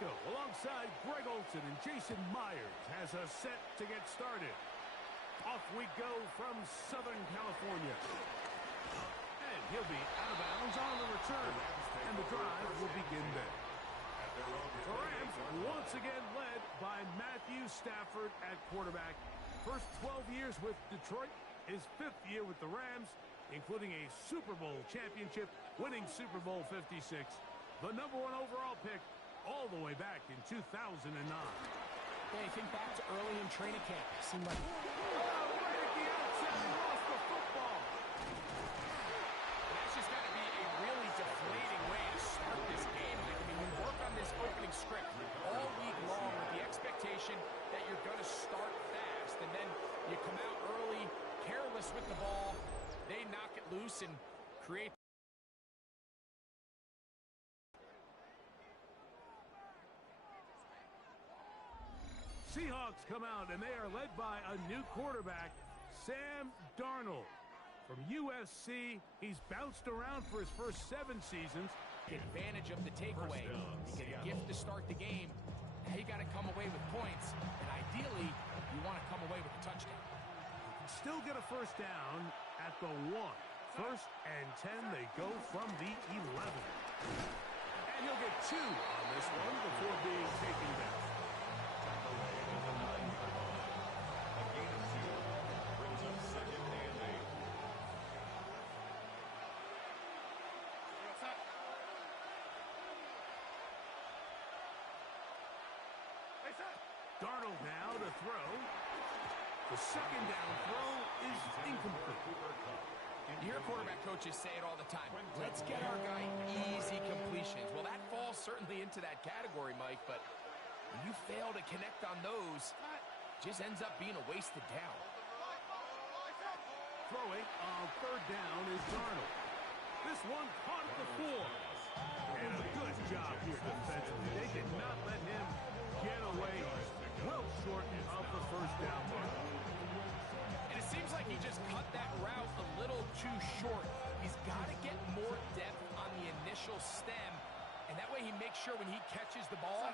Pacheco, alongside Greg Olsen and Jason Myers, has us set to get started. Off we go from Southern California. And he'll be out of bounds on the return. And the drive will begin there. The Rams once again led by Matthew Stafford at quarterback. First 12 years with Detroit, his 5th year with the Rams, including a Super Bowl championship, winning Super Bowl 56. The #1 overall pick all the way back in 2009. Yeah, you think back to early in training camp. It seemed like... right at the outset, he lost the football. That's just got to be a really deflating way to start this game. I mean, you work on this opening script all week long with the expectation that you're going to start fast, and then you come out early, careless with the ball. They knock it loose and create. Seahawks come out, and they are led by a new quarterback, Sam Darnold. From USC, he's bounced around for his first 7 seasons. Advantage of the takeaway. You get a gift to start the game. Now you got to come away with points, and ideally, you want to come away with a touchdown. Still get a first down at the 1. First and 10, they go from the 11. And he'll get 2 on this one before being taken down. Darnold now to throw. The second down throw is incomplete. You hear quarterback coaches say it all the time. Let's get our guy easy completions. Well, that falls certainly into that category, Mike, but when you fail to connect on those, it just ends up being a wasted down. Throwing on third down is Darnold. This one caught at the 4. And a good job here defensively. They did not let him get away well short of the first down mark. And it seems like he just cut that route a little too short. He's got to get more depth on the initial stem, and that way he makes sure when he catches the ball,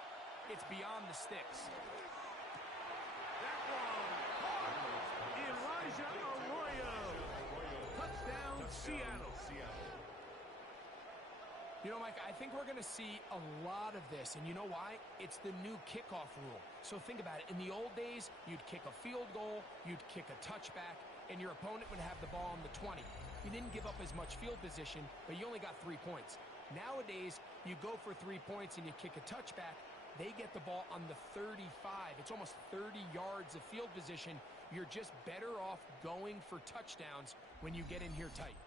it's beyond the sticks. That one caught. Elijah Arroyo. Touchdown, Seattle. You know, Mike, I think we're going to see a lot of this, and you know why? It's the new kickoff rule. So think about it. In the old days, you'd kick a field goal, you'd kick a touchback, and your opponent would have the ball on the 20. You didn't give up as much field position, but you only got 3 points. Nowadays, you go for 3 points and you kick a touchback, they get the ball on the 35. It's almost 30 yards of field position. You're just better off going for touchdowns when you get in here tight.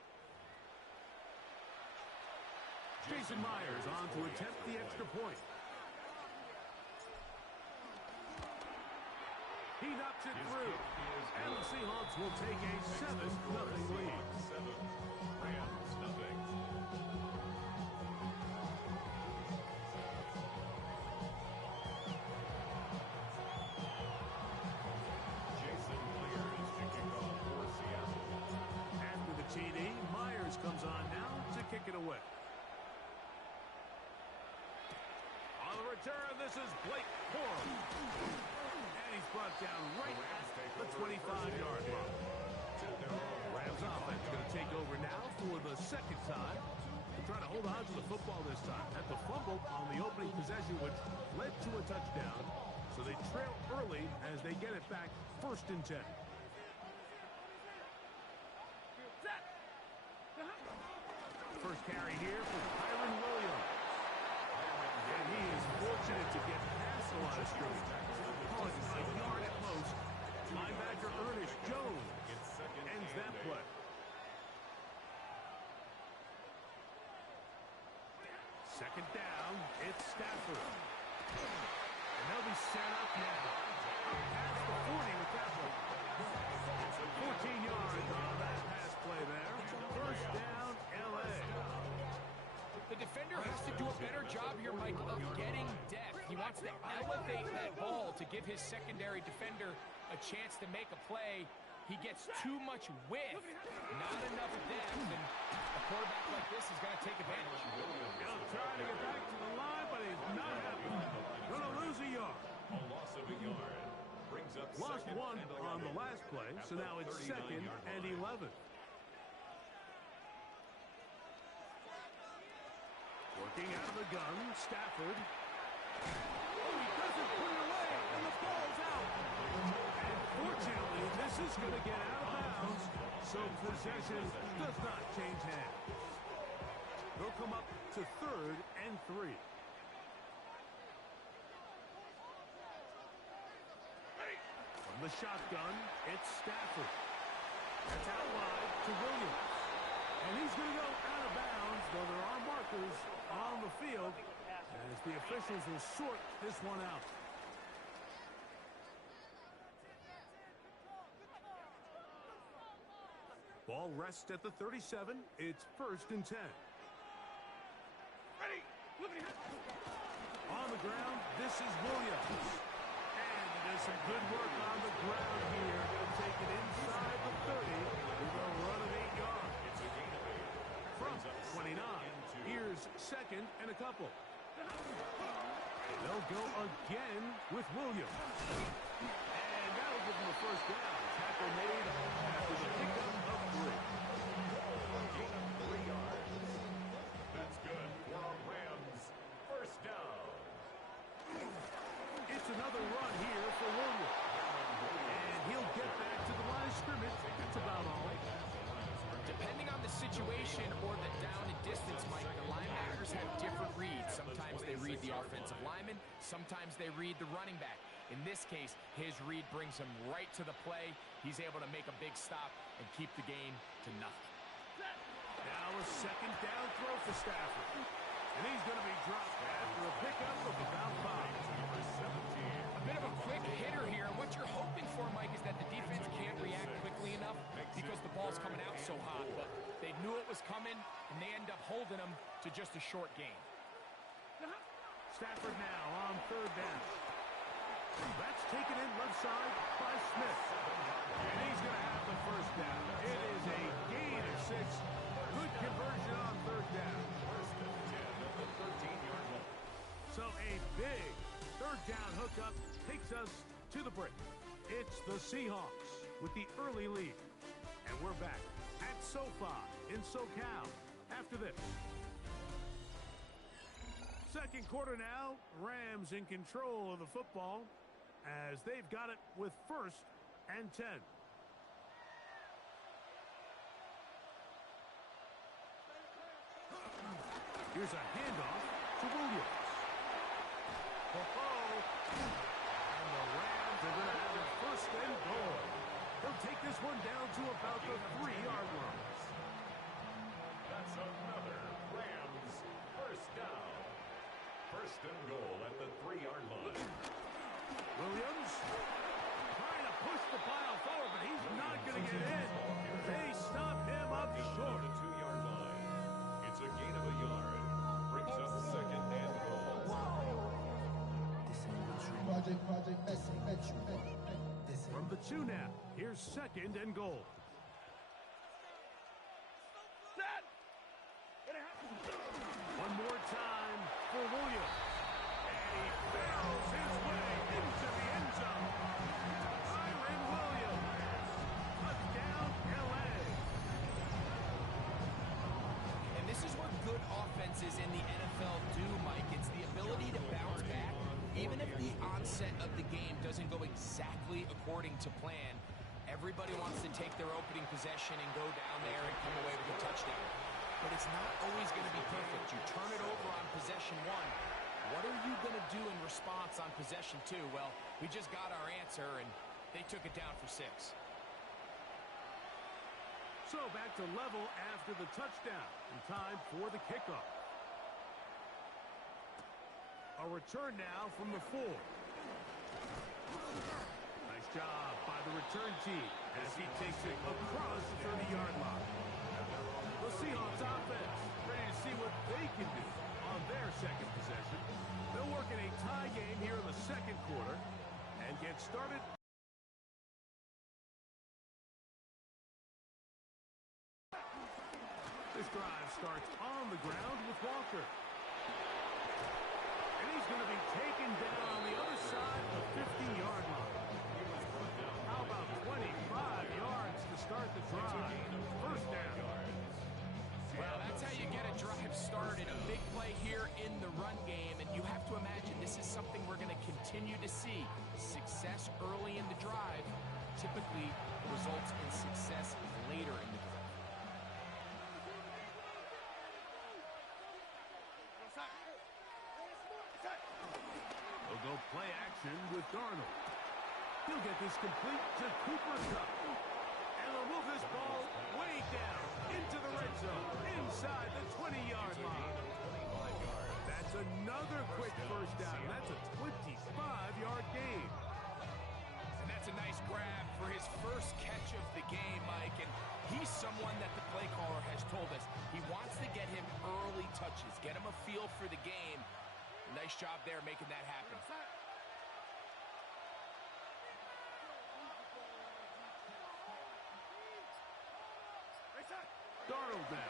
Jason Myers on to attempt the extra point. He knocks it through. And the Seahawks will take a 7-0 lead. Rams, nothing. Jason Myers to kick off for Seattle. After the TD, Myers comes on now to kick it away. On the return, this is Blake Corum. And he's brought down right at the 25-yard line. Rams offense going to take over now for the second time. They're trying to hold on to the football this time. At the fumble on the opening possession, which led to a touchdown. So they trail early as they get it back, 1st and 10. First carry here for Kyron Williams. And he is fortunate to get past the line of scrimmage. Caught a yard at most. Linebacker Ernest Jones ends that play. Second down, it's Stafford. And they'll be set up now. Past the 40 with that one. 14 yards on that pass play there. First down, L.A. The defender has to do a better job here, Michael, of getting depth. He wants to elevate that ball to give his secondary defender a chance to make a play. He gets too much width, not enough depth, and a quarterback like this is going to take advantage. He'll try to get back to the line, but he's not happy. Going to lose a yard. A loss of a yard. Brings up Lost second one and on 11 the last play, at so the now it's 2nd 39-yard and line. 11. Working out of the gun, Stafford. Oh, he doesn't put it away, and the ball's out. And fortunately, this is going to get out of bounds, so possession does not change hands. They'll come up to 3rd and 3. From the shotgun, it's Stafford. That's out wide to Williams. And he's going to go out of bounds, though there are markers on the field, as the officials will sort this one out. Ball rests at the 37. It's 1st and 10. Ready. On the ground, this is Williams. And he does some good work on the ground here. He'll take it inside the 30 with a run of 8 yards. It's a gain of 8. From Brings up 29, second and 2. here's 2nd and a couple. They'll go again with Williams. And that'll give them the 1st down. Tackle made after the pickup of 3. Gain of 3 yards. That's good for a Rams 1st down. It's another run here for Williams. And he'll get back to the line of scrimmage. That's about all. Depending on the situation or the down and distance, Mike, the linebackers have different reads. Sometimes they read the offensive lineman. Sometimes they read the running back. In this case, his read brings him right to the play. He's able to make a big stop and keep the game to nothing. Now a 2nd down throw for Stafford. And he's going to be dropped after a pickup of about 5. Number 17. A bit of a quick hitter here. And what you're hoping for, Mike, is that the defense can't react quickly enough because the ball's coming out so hot. But they knew it was coming, and they end up holding them to just a short gain. Stafford now on 3rd down. That's taken in left side by Smith. And he's going to have the 1st down. It is a gain of 6. Good conversion on 3rd down. 1st and 10 at the 13-yard line. So a big 3rd down hookup takes us to the break. It's the Seahawks with the early lead. And we're back at SoFi in SoCal after this. 2nd quarter now. Rams in control of the football as they've got it with 1st and 10. Here's a handoff to Williams. And the Rams are going to have it 1st and goal. They'll take this one down to about the 3-yard line. That's another Rams 1st down. 1st and goal at the 3-yard line. Williams trying to push the pile forward, but he's not going to get in. They stop him up short. The 2-yard line. It's a gain of a yard. Brings up 2nd and goal. From the 2 now, here's 2nd and goal. One more time for Williams. And he barrels his way into the end zone. Kyron Williams. Touchdown, L.A. And this is what good offenses in the NFL do, Mike. It's the ability to bounce back. Even if the onset of the game doesn't go exactly according to plan, everybody wants to take their opening possession and go down there and come away with a touchdown. But it's not always going to be perfect. You turn it over on possession 1. What are you going to do in response on possession 2? Well, we just got our answer, and they took it down for 6. So back to level after the touchdown. In time for the kickoff. A return now from the 4. Nice job by the return team as he takes it across the 30-yard line. The Seahawks offense ready to see what they can do on their 2nd possession. They'll work in a tie game here in the 2nd quarter and get started This drive starts on the ground with Walker. And he's going to be taken down on the other side of the 50-yard line. How about 25 yards to start the drive? First down. Well, that's how you get a drive started. A big play here in the run game, and you have to imagine this is something we're going to continue to see. Success early in the drive typically results in success later in the drive. They'll go play action with Darnold. He'll get this complete to Cooper Kupp. And they'll move this ball way down into the red zone, inside the 20-yard line. That's another quick first down. That's a 25-yard gain. And that's a nice grab for his first catch of the game, Mike. And he's someone that the play caller has told us he wants to get him early touches, get him a feel for the game. Nice job there making that happen. Darnold now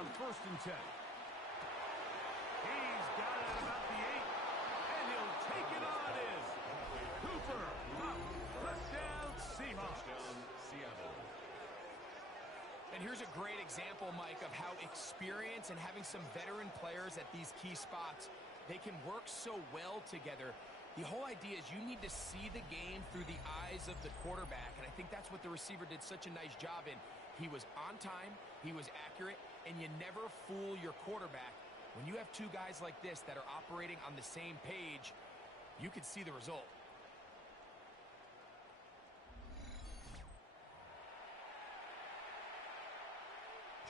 on 1st and 10. He's got it at about the 8, and he'll take it on in. Cooper Kupp, touchdown Seahawks. And here's a great example, Mike, of how experience and having some veteran players at these key spots, they can work so well together. The whole idea is you need to see the game through the eyes of the quarterback, and I think that's what the receiver did such a nice job in. He was on time, he was accurate, and you never fool your quarterback. When you have two guys like this that are operating on the same page, you can see the result.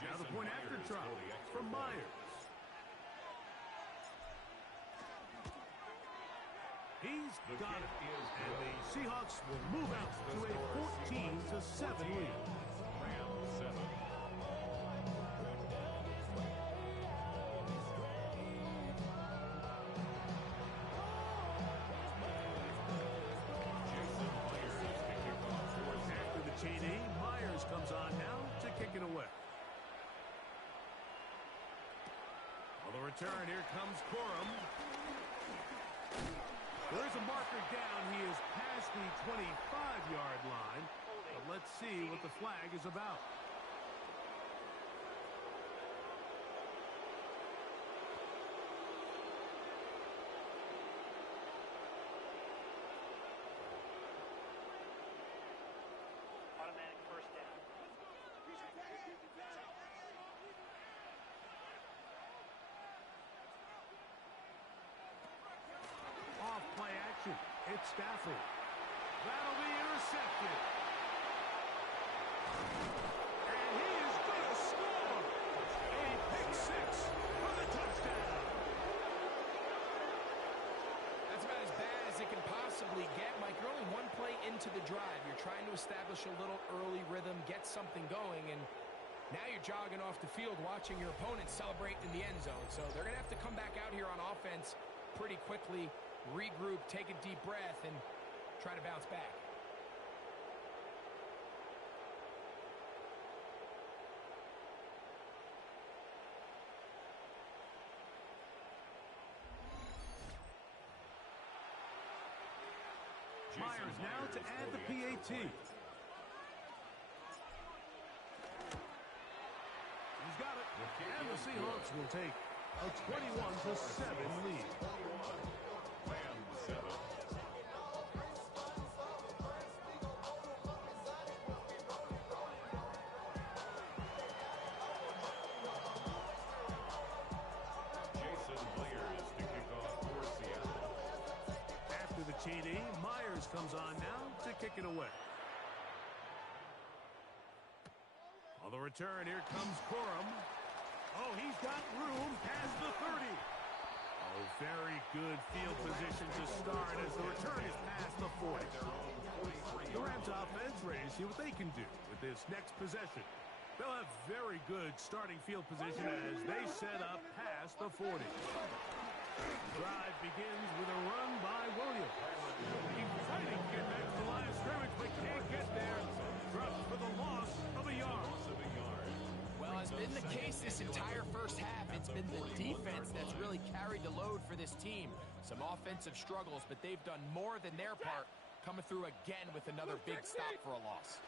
Now the point after try from Myers. He's got it. And the Seahawks will move out to a 14-7 lead. After the TD, Myers comes on now to kick it away. On the return, here comes Corum. There's a marker down. He is past the 25-yard line. But let's see what the flag is about. Automatic first down. Off play action. It's Stafford. That'll be intercepted. And he is going to score. A pick six for the touchdown. That's about as bad as it can possibly get, Mike. You're only one play into the drive. You're trying to establish a little early rhythm, get something going, and now you're jogging off the field watching your opponent celebrate in the end zone. So they're going to have to come back out here on offense pretty quickly, regroup, take a deep breath, and try to bounce back. Myers now to add the PAT. He's got it. And the Seahawks will take a 21-7 lead. After the TD, Myers comes on now to kick it away. On the return, here comes Corum. Oh, he's got room past the 30. Oh, very good field position to start as the return is past the 40. The Rams offense ready to see what they can do with this next possession. They'll have very good starting field position as they set up past the 40. The drive begins with a run by Williams. He's fighting to get back to the line of scrimmage, but can't get there. Dropped for the loss of a yard. Well, has been the the case this entire first half. It's been the defense that's really carried the load for this team. Some offensive struggles, but they've done more than their part, coming through again with another big stop for a loss.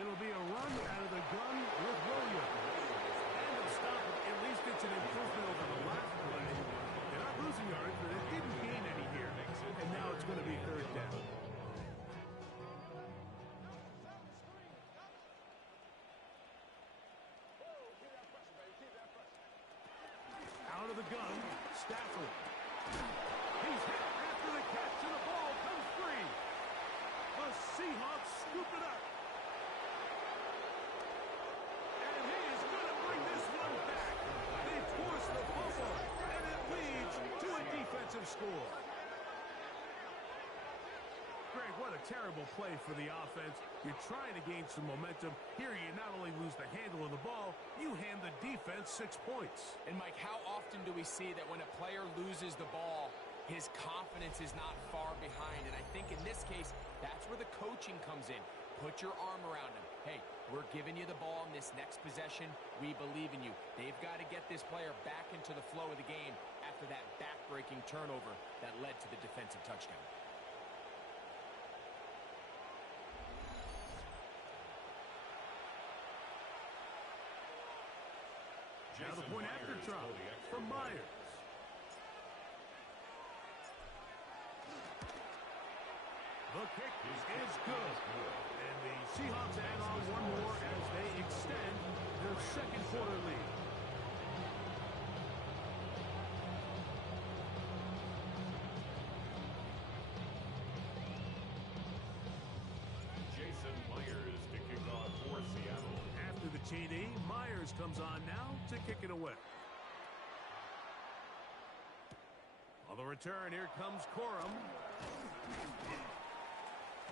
It'll be a run out of the gun with Williams. And they'll stop it. At least it's an improvement over the last play. They're not losing yards, but it didn't gain any here. And now it's going to be third down. Out of the gun, Stafford. He's hit after the catch, and the ball comes free. The Seahawks scoop it up. And he is going to bring this one back. They force the fumble, and it leads to a defensive score. Greg, what a terrible play for the offense. You're trying to gain some momentum. Here you not only lose the handle of the ball, you hand the defense 6 points. And Mike, how often do we see that when a player loses the ball, his confidence is not far behind? And I think in this case, that's where the coaching comes in. Put your arm around him. Hey, we're giving you the ball in this next possession. We believe in you. They've got to get this player back into the flow of the game after that back-breaking turnover that led to the defensive touchdown. Now the point after drop from Myers. The kick is good. And the Seahawks add on one more as they extend their second quarter lead. Jason Myers to kick off for Seattle. After the TD, Myers comes on now to kick it away. On the return, here comes Corum.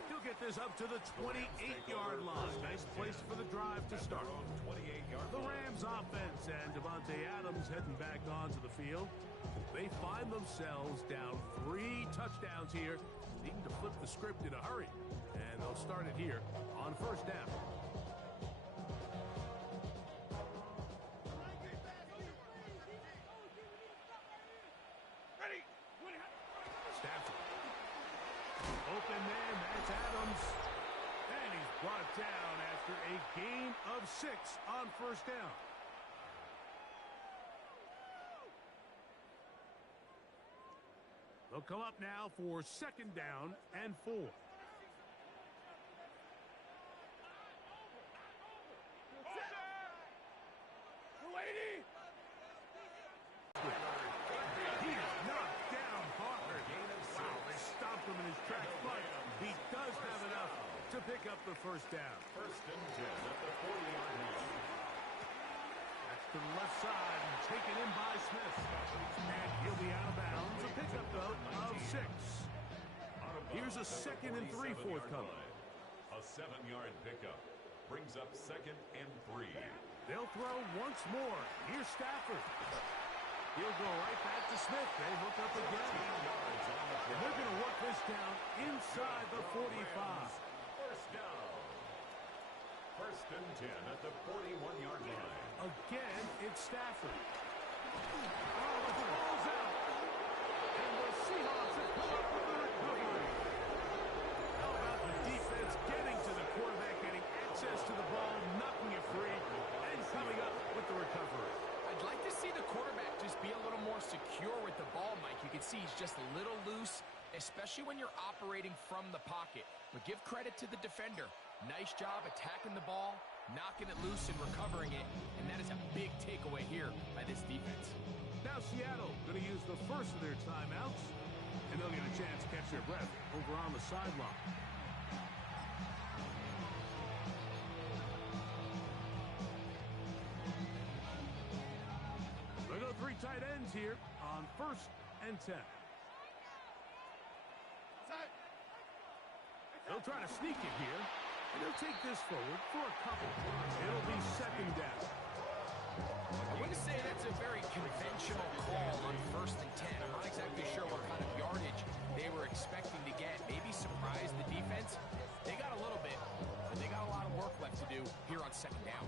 He'll get this up to the 28-yard line. Nice place for the drive to start. The Rams offense and Devontae Adams heading back onto the field. They find themselves down 3 touchdowns here, needing to flip the script in a hurry. And they'll start it here on first down. Stafford. Open man, that's Adams. And he's brought down after a gain of 6 on first down. They'll come up now for second down and 4. He is knocked down hard. Wow, they stopped him in his tracks, but he does have enough to pick up the first down. First and 10 at the 40-yard line. That's to the left side and taken in by Smith. And he'll be out of bounds. A pickup, though, of 6. Here's a 2nd and 3 forthcoming. A 7-yard pickup brings up 2nd and 3. They'll throw once more. Here's Stafford. He'll go right back to Smith. They hook up again. And they're going to work this down inside the 45. First down. First and 10 at the 41-yard line. Again, it's Stafford. Oh, the ball's out. And the Seahawks have come up with the recovery. How about the defense getting to the quarterback, getting access to the ball, knocking it free, and coming up with the recovery? I'd like to see the quarterback just be a little more secure with the ball, Mike. You can see he's just a little loose, especially when you're operating from the pocket. But give credit to the defender. Nice job attacking the ball, knocking it loose and recovering it, and that is a big takeaway here by this defense. Now Seattle going to use the first of their timeouts, and they'll get a chance to catch their breath over on the sideline. They go 3 tight ends here on first and 10. They'll try to sneak it here, and they'll take this forward for a couple. It'll be second down. I wouldn't say that's a very conventional call on first and 10. I'm not exactly sure what kind of yardage they were expecting to get. Maybe surprise the defense. They got a little bit, but they got a lot of work left to do here on second down.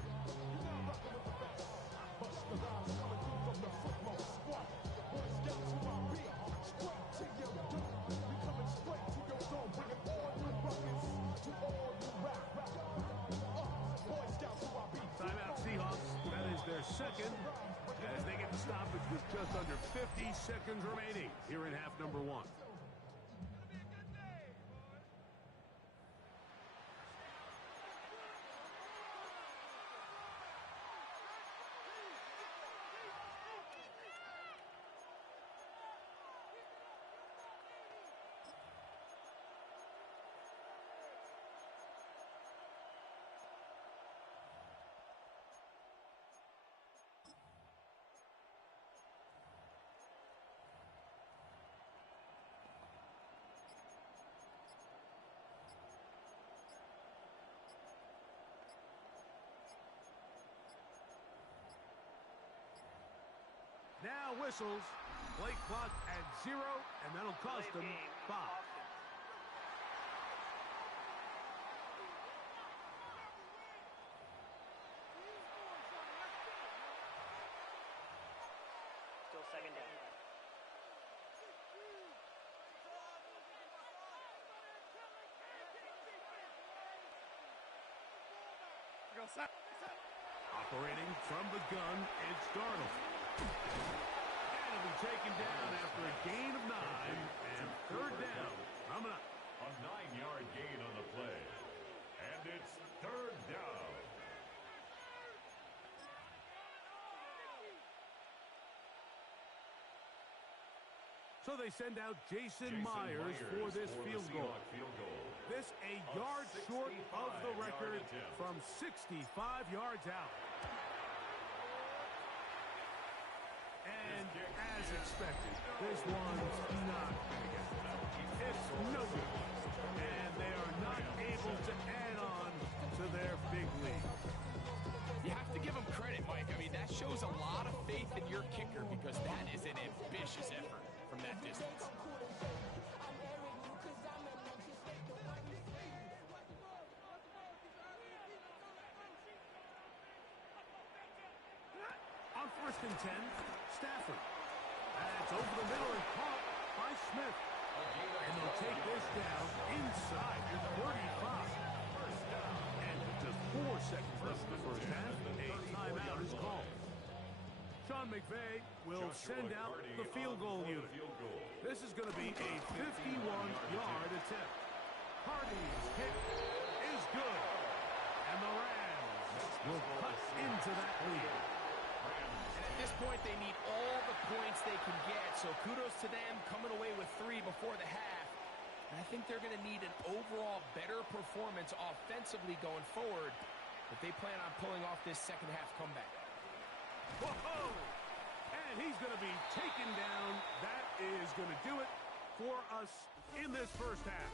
begin as they get the stoppage with just under 50 seconds remaining here in half number one. Now whistles. Play clock at 0, and that'll cost them 5. Still second down. Operating from the gun, it's Darnold. And he'll be taken down after a gain of 9, and third down coming up. A 9-yard gain on the play. And it's third down. So they send out Jason Myers for this field goal. This a yard short of the record from 65 yards out. And as expected, this one's not going to get it. It's no good. And they are not able to add on to their big lead. You have to give him credit, Mike. I mean, that shows a lot of faith in your kicker because that is an ambitious effort from that distance. On 1st and 10, Stafford. That's over the middle and caught by Smith. And they'll take this down inside the 35. And with just 4 seconds left in the first half, a timeout is called. Sean McVay will send out the field goal unit. This is going to be a 51-yard attempt. Hardy's kick is good. And the Rams will cut into that lead. At this point, they need all the points they can get, so kudos to them coming away with 3 before the half. And I think they're going to need an overall better performance offensively going forward if they plan on pulling off this second half comeback. Whoa! And he's going to be taken down. That is going to do it for us in this first half.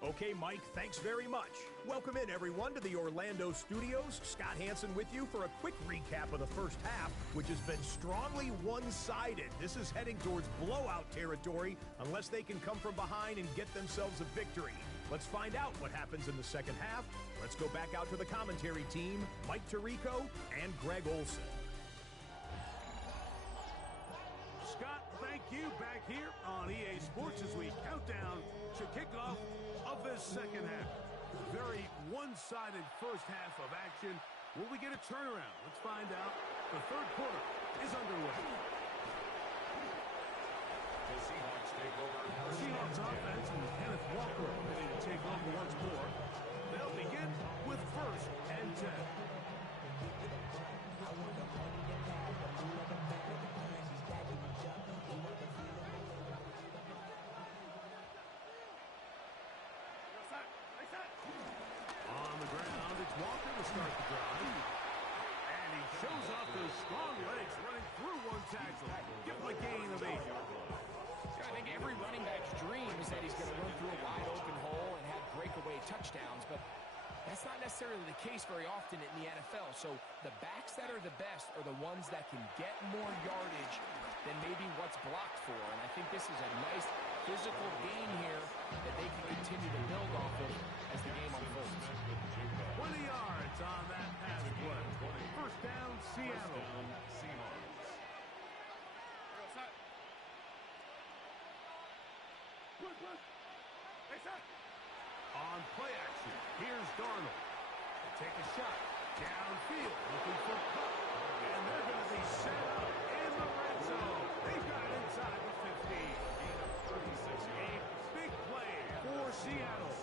Okay, Mike, thanks very much. Welcome in, everyone, to the Orlando studios. Scott Hansen with you for a quick recap of the first half, which has been strongly one-sided. This is heading towards blowout territory unless they can come from behind and get themselves a victory. Let's find out what happens in the second half. Let's go back out to the commentary team, Mike Tirico and Greg Olson. Scott, thank you. Back here on EA Sports as we count down to kickoff of this second half. Very one-sided first half of action. Will we get a turnaround? Let's find out. The third quarter is underway. The Seahawks take over. Seahawks offense and Kenneth Walker ready to take over once more. They'll begin with 1st and 10. On the ground, it's Walker to start the drive. And he shows off those strong legs running through one tackle. Give him a gain of 8. I think every running back's dream is that he's going to run through a wide open hole and have breakaway touchdowns, but that's not necessarily the case very often in the NFL. So the backs that are the best are the ones that can get more yardage than maybe what's blocked for. And I think this is a nice physical gain here that they can continue to build off of as the game unfolds. 20 yards on that pass play. First down, Seattle. On play action, here's Darnold. take a shot. Downfield, looking for Cook. And they're going to be set up in the red zone. They've got it inside the 15. 36 yards. A big play for Seattle.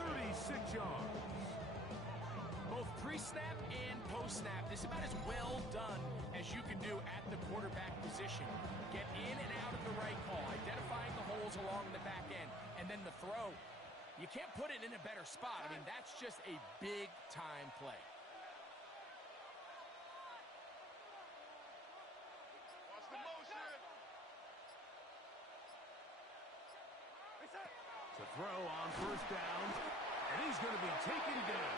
36 yards. Both pre-snap and post-snap, this is about as well done as you can do at the quarterback position. Get in and out of the right call, identifying the holes along the back end, and then the throw. You can't put it in a better spot. I mean, that's just a big-time play. Watch the motion. To throw on first down, and he's going to be taken down.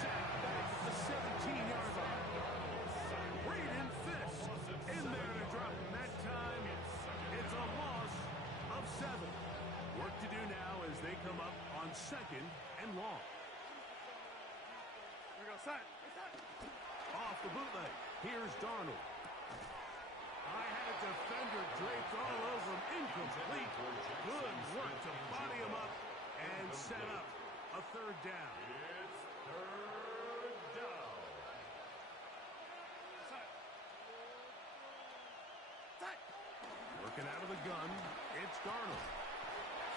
Sacked back at the 17-yard line. Braden Fisk in there to drop him. That time, it's a loss of 7. Work to do now as they come up on 2nd and long. We go set. Off the bootleg. Here's Darnold. I had a defender draped all over him. Incomplete. Good work to body him up and set up a 3rd down. It's 3rd down. Working out of the gun, it's Darnold.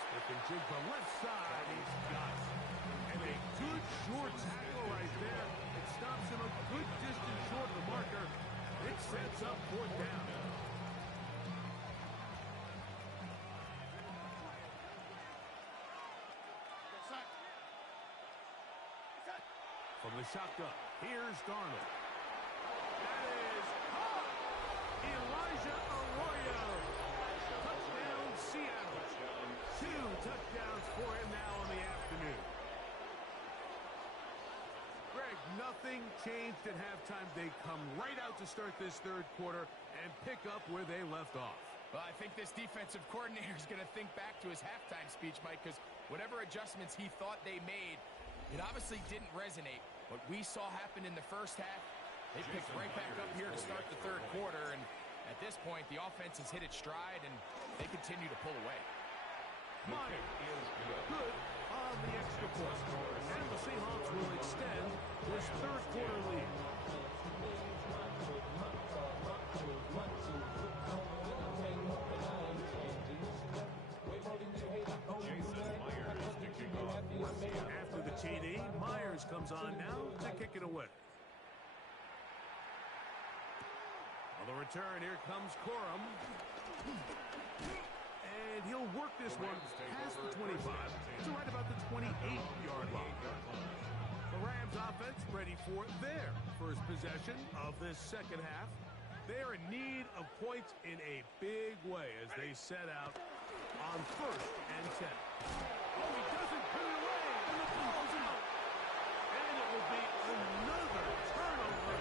Stick and jig the left side, he's got it. And a good short tackle right there. It stops him a good distance short of the marker. It sets up 4th down. From the shotgun, here's Darnold. That is caught! Elijah Arroyo. Touchdown, Seattle. 2 touchdowns for him now in the afternoon. Greg, nothing changed at halftime. They come right out to start this 3rd quarter and pick up where they left off. Well, I think this defensive coordinator is going to think back to his halftime speech, Mike, because whatever adjustments he thought they made, it obviously didn't resonate. What we saw happen in the first half, they picked right back up here to start the 3rd quarter, and at this point, the offense has hit its stride, and they continue to pull away. Meyer is good on the extra point, and the Seahawks will extend this 3rd quarter lead. After the TD, Myers comes on now to kick it away. On the return, here comes Corum. And he'll work this one past the 25 to right about the 28-yard line. The Rams offense ready for their first possession of this 2nd half. They're in need of points in a big way as they set out on 1st and 10. Oh, he doesn't put it away, and the ball's out. And it will be another turnover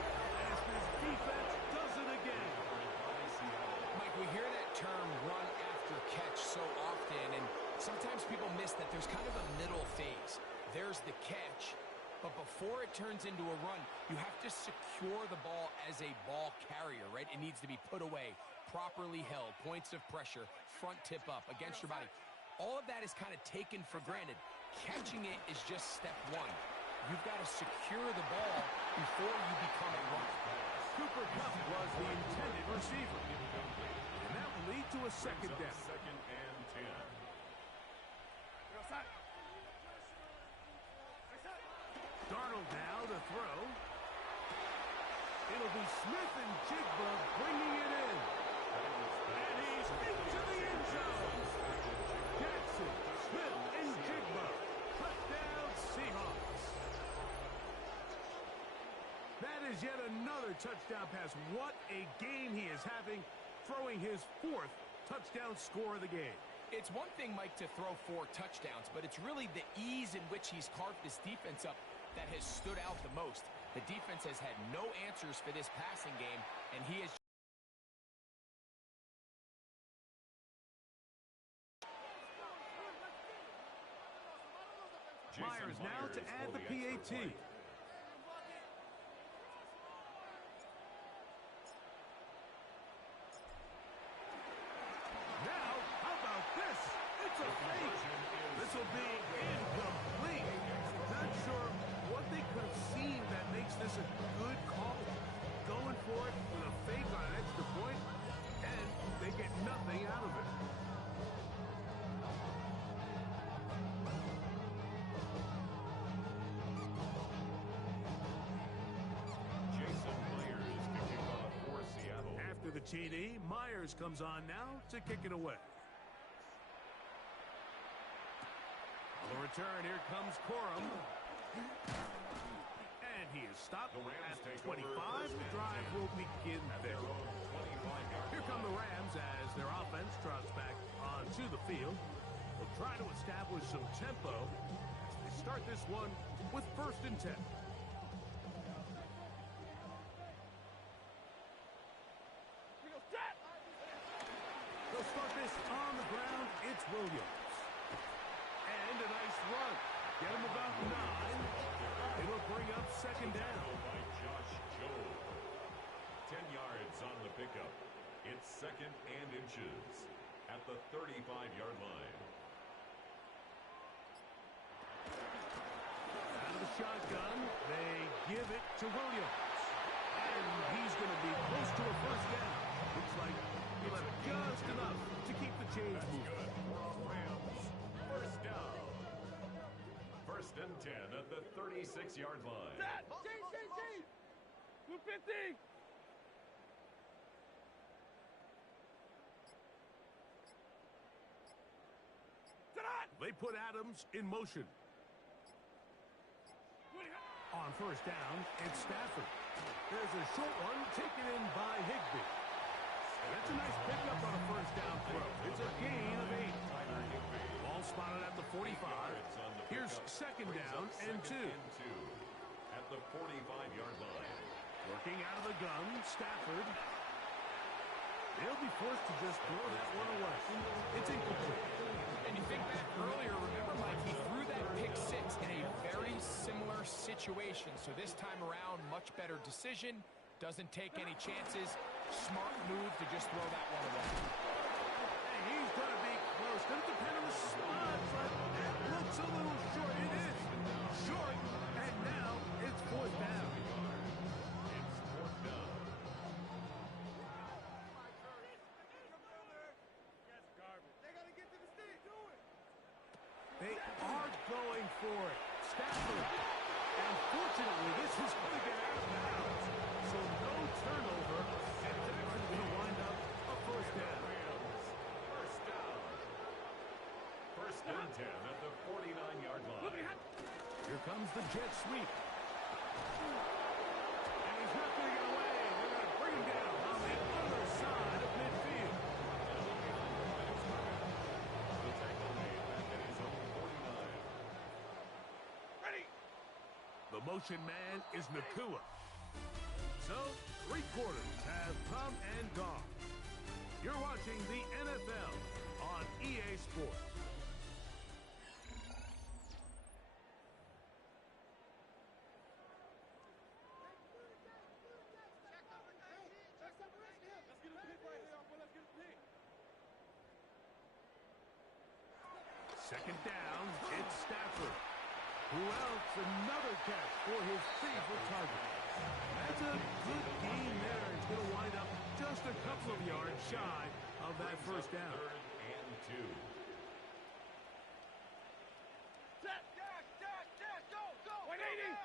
as this defense does it again. Mike, we hear that term run after catch so often, and sometimes people miss that there's kind of a middle phase. There's the catch, but before it turns into a run, you have to secure the ball as a ball carrier, right? It needs to be put away, properly held, points of pressure, front tip up against your body. All of that is kind of taken for granted. Catching it is just step 1. You've got to secure the ball before you become a runner. Cooper Kupp was the intended receiver. And that will lead to a 2nd down. 2nd and 10. Darnold now to throw. It'll be Smith and Jigba bringing it in. And he's into the end zone. Jackson, Smith, and Jigba. Touchdown, Seahawks. That is yet another touchdown pass. What a game he is having, throwing his 4th touchdown score of the game. It's one thing, Mike, to throw 4 touchdowns, but it's really the ease in which he's carved this defense up that has stood out the most. The defense has had no answers for this passing game, and he has... Myers now to add the PAT. Now, how about this? It's a fake. This will be incomplete. Not sure what they could see the TD. Myers comes on now to kick it away. On the return, here comes Corum. And he is stopped at 25. The drive will begin there. Here come the Rams as their offense trots back onto the field. They'll try to establish some tempo as they start this one with 1st and 10. They'll start this on the ground. It's Williams. And a nice run. Get him about 9. It'll bring up 2nd down. By Josh Joe. 10 yards on the pickup. It's 2nd and inches at the 35-yard line. Out of the shotgun, they give it to Williams. And he's going to be close to a 1st down. Looks like he'll have just enough to keep the chains moving. Rams, 1st down. 1st and 10 at the 36-yard line. Blue 50. They put Adams in motion. On 1st down, it's Stafford. There's a short one taken in by Higbee. That's a nice pickup on a 1st down throw. It's a gain of 8. Ball spotted at the 45. Here's 2nd down and 2. At the 45-yard line. Working out of the gun, Stafford. They'll be forced to just throw that one away. It's incomplete. And you think back earlier, remember, Mike, he threw that pick 6 in a very similar situation. So this time around, much better decision. Doesn't take any chances. Smart move to just throw that one away. Hey, he's going to be close. Going to depend on the spot, but that looks a little short. It is short, and now it's 4th down. It's 4th down. They are going for it. Stafford. And fortunately, this is going to get out of bounds. So no turnover, and it's actually going to wind up a 1st down. 1st down. 1st and 10 at the 49-yard line. Here comes the jet sweep. And he's not going to get away. They're going to bring him down on the other side of midfield. The tackle made at his own 49. The motion man is Nakua. So, 3 quarters have come and gone. You're watching the NFL on EA Sports. Second down, it's Stafford. Who else? Another catch for his favorite target. That's a good game there. It's going to wind up just a couple of yards shy of that 1st down. 3rd and 2. Go! 180!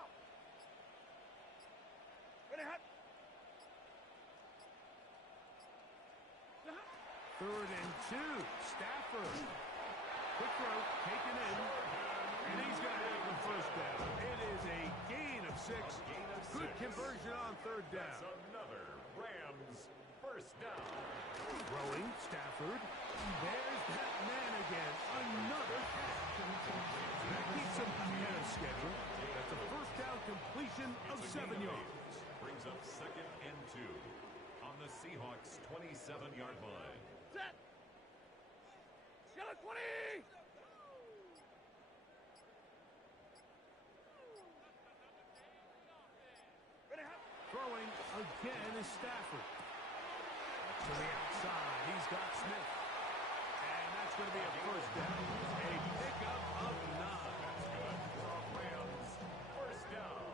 Ready, hot! 3rd and 2. Stafford. Quick throw, taken in. And he's going to have the 1st down. It is a gain of 6. Good conversion on 3rd down. That's another Rams 1st down. Throwing, Stafford. There's that man again. Another catch. That keeps him ahead of schedule. That's a 1st down completion of 7 yards. Brings up 2nd and 2 on the Seahawks 27-yard line. Set! Yellow 20! Throwing again is Stafford. To the outside, he's got Smith. And that's going to be a 1st down. A pickup of 9. That's good for Rams 1st down.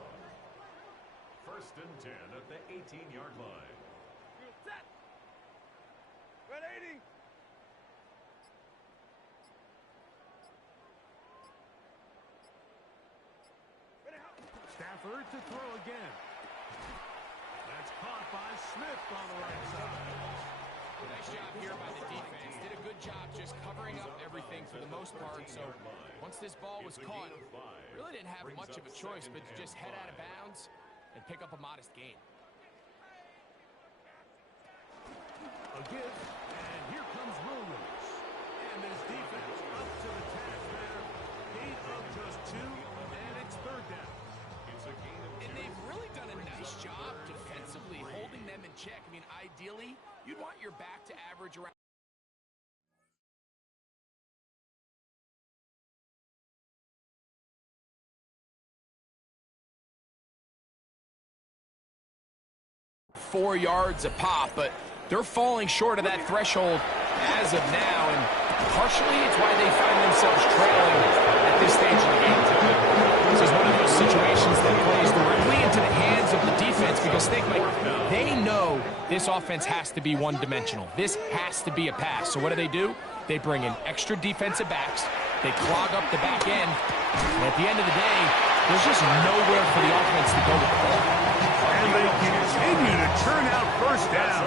1st and 10 at the 18-yard line. Set! 180! Stafford to throw again. That's It's caught by Smith on the right side. Nice job here by the defense. Did a good job just covering up everything for the most part. So once this ball was caught, really didn't have much of a choice but to just head out of bounds and pick up a modest gain. A give, and here comes Williams. And his defense up to the task there. Gain of just 2, and it's third down. And they've really done a nice job defensively holding them in check. I mean, ideally, you'd want your back to average around 4 yards a pop, but they're falling short of that threshold as of now, and partially it's why they find themselves trailing at this stage of the game. This is one of those situations that plays directly into the hands of the defense because they know this offense has to be one-dimensional. This has to be a pass. So what do? They bring in extra defensive backs. They clog up the back end, and at the end of the day, there's just nowhere for the offense to go with the ball. And they continue to churn out first down.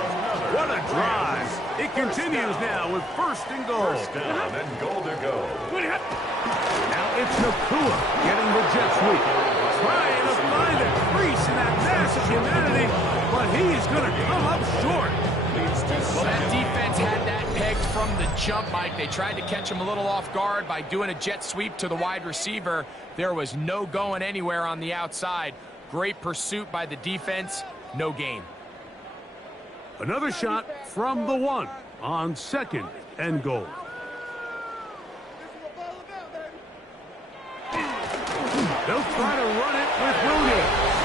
What a drive. It continues now with first and goal. First down and goal to go. Now it's Nakua getting the jet sweep. Trying to find a crease in that massive humanity, but he's going to come up short. Well, that defense had that pegged from the jump, Mike. They tried to catch him a little off guard by doing a jet sweep to the wide receiver. There was no going anywhere on the outside. Great pursuit by the defense. No gain. Another shot from the 1 on second and goal. They'll try to run it with Williams.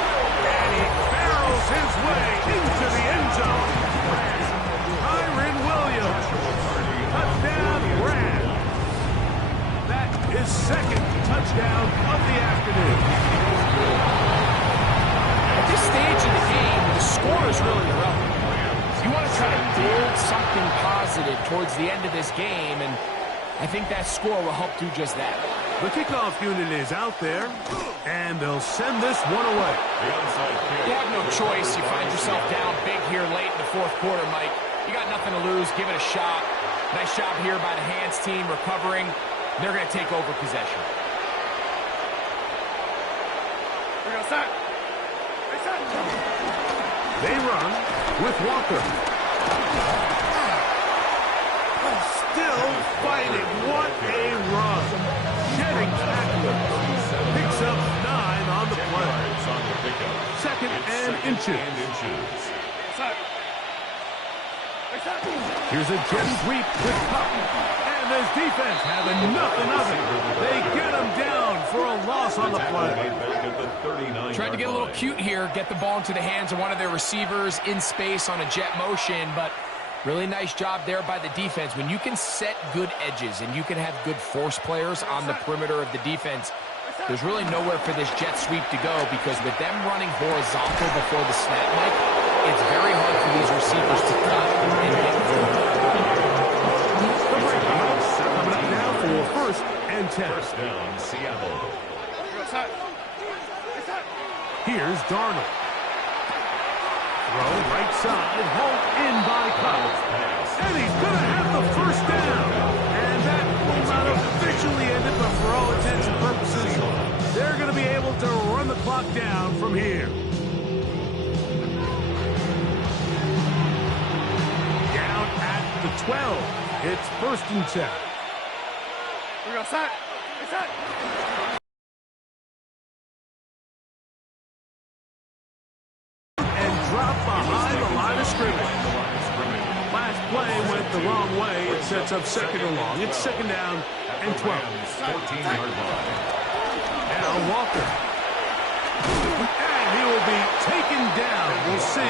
And he barrels his way into the end zone. Kyron Williams. Touchdown, Brad. That is second touchdown of the afternoon. At this stage in the game, the score is really irrelevant. You want to try to build something positive towards the end of this game, and I think that score will help do just that. The kickoff unit is out there, and they'll send this one away. You have no choice. You find yourself down big here late in the fourth quarter, Mike. You got nothing to lose. Give it a shot. Nice job here by the hands team recovering. They're going to take over possession. They run with Walker. Still fighting. What a run. Shedding tacklers. Picks up 9 on the play. Second and inches. Here's a jet sweep with Cup. And this defense having nothing of it. They get him down for a loss on the play. Tried to get a little cute here, get the ball into the hands of one of their receivers in space on a jet motion, but really nice job there by the defense. When you can set good edges and you can have good force players on the perimeter of the defense, there's really nowhere for this jet sweep to go because with them running horizontal before the snap, Mike, it's very hard for these receivers to cut and get through. Coming up now for first and 10. First down, Seattle. Here's Darnold. Throw right side, hauled in by Cobb. And he's going to have the first down. And that will not officially end it, but for all intents and purposes, they're going to be able to run the clock down from here. Down at the 12. It's first and 10. And drop behind the line of scrimmage. Last play went the wrong way. It sets up second and long. It's second down and 12. 14-yard line. Now Walker. And he will be taken down. We'll see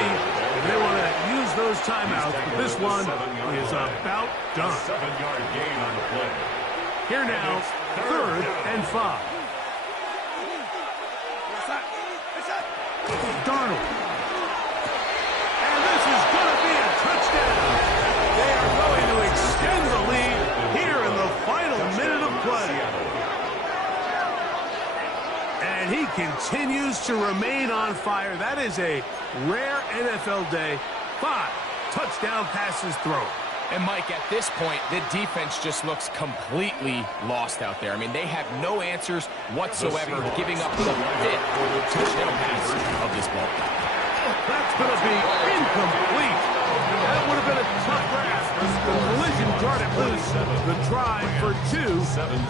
if they want to use those timeouts. But this one is about done. 7-yard gain on the play. Here now, third and 5. Darnold. And this is going to be a touchdown. They are going to extend the lead here in the final minute of play. And he can continues to remain on fire. That is a rare NFL day. 5 touchdown passes thrown. And Mike, at this point, the defense just looks completely lost out there. I mean, they have no answers whatsoever, giving up the 5th touchdown pass of this ball. That's going to be incomplete. That would have been a tough grasp. The collision darted loose. The try for 2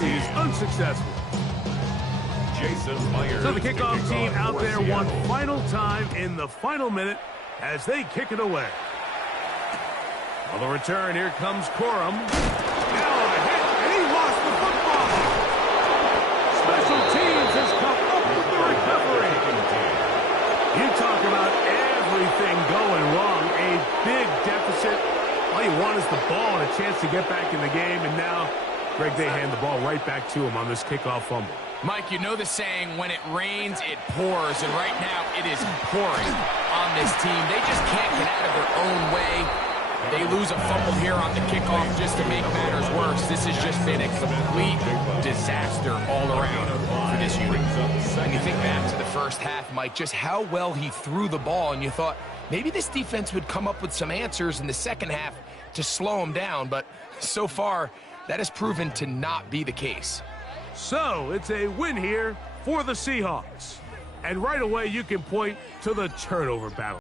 is unsuccessful. Jason Myers. So the kickoff team out there one final time in the final minute as they kick it away. On the return, here comes Corum. Now a hit, and he lost the football. Special teams has come up with the recovery. You talk about everything going wrong. A big deficit. All you want is the ball and a chance to get back in the game, and now Greg, they hand the ball right back to him on this kickoff fumble. Mike, you know the saying, when it rains, it pours, and right now it is pouring on this team. They just can't get out of their own way. They lose a fumble here on the kickoff just to make matters worse. This has just been a complete disaster all around for this unit. And you think back to the first half, Mike, just how well he threw the ball, and you thought maybe this defense would come up with some answers in the second half to slow him down, but so far that has proven to not be the case. So it's a win here for the Seahawks. And right away you can point to the turnover battle.